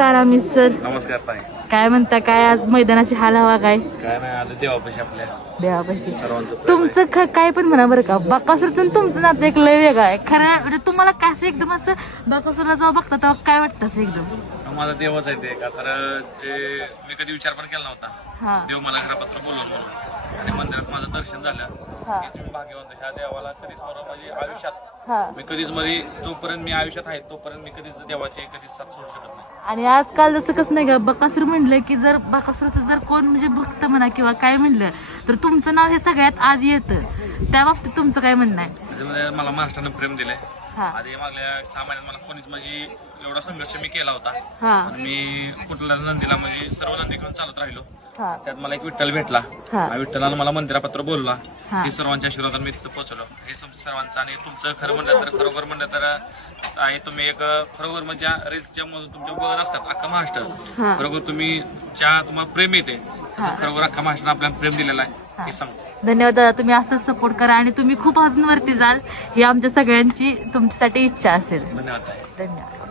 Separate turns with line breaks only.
नमस्कार आम्ही सर.
नमस्कार ताई.
काय म्हणता काय आज मैदानाची हाल हवा काय?
काय नाही आलं देवापाशी आपल्या.
देवापाशी.
सर्वांचं प्रेम
तुमचं ख- काय पण म्हणा बरं का. बाकासूरचं आणि तुमचं नातं एक लय वेगळं आहे. खरं म्हणजे तुम्हाला काय असं एकदम असं बाकासूरला जेव्हा बघता तेव्हा काय वाटतं असं एकदम.
माझा देवच आहे ते का तर जे मी कधी विचार पण केला नव्हता.
हा.
देव मला घरापत्र बोलवलं म्हणून. आणि माझं दर्शन झालं.
हा.
मी भाग्यवंत ह्या देवाला कधीच मला माझी आयुष्यात
हा.
मी कधीच मध्ये जोपर्यंत मी आयुष्यात आहे तोपर्यंत मी कधीच देवाची कधीच साथ सोडू शकत नाही.
आणि आजकाल जसं कसं नाही का बकासूर म्हणलं की जर बकासूरचं जर कोण म्हणजे भक्त म्हणा किंवा काय म्हणलं तर तुमचं नाव हे सगळ्यात आधी येतं. त्या बाबतीत तुमचं काय म्हणणं आहे?
त्याच्यामध्ये मला महाराष्ट्रानं प्रेम दिलंय. आधी मागल्या सहा महिन्यात मला कोणीच माझी एवढा संघर्ष मी केला होता. आणि मी कुठल्या नंदीला म्हणजे सर्व नंदी घेऊन चालत राहिलो. त्यात मला एक विठ्ठल भेटला. विठ्ठलानं मला मंदिरापत्र बोलला.
हा.
सर्वांच्या आशीर्वादाने मी तिथं पोहोचलो. हे सर्वांचं आणि तुमचं खरं म्हणलं तर खरोखर म्हणलं तर आहे तुम्ही एक खरोखर म्हणजे रेसच्या मधून तुमच्या बघत असतात अख्खा. महाराष्ट्र. खरोखर तुम्ही ज्या तुम्हाला प्रेम येते खरोखर अख्खा महाराष्ट्रानं आपल्याला प्रेम दिलेलं आहे. हे. सांगतो
धन्यवाद दादा तुम्ही असंच सपोर्ट करा आणि तुम्ही खूप अजून वरती जाल ही आमच्या सगळ्यांची तुमच्यासाठी इच्छा असेल.
धन्यवाद ताई.
धन्यवाद.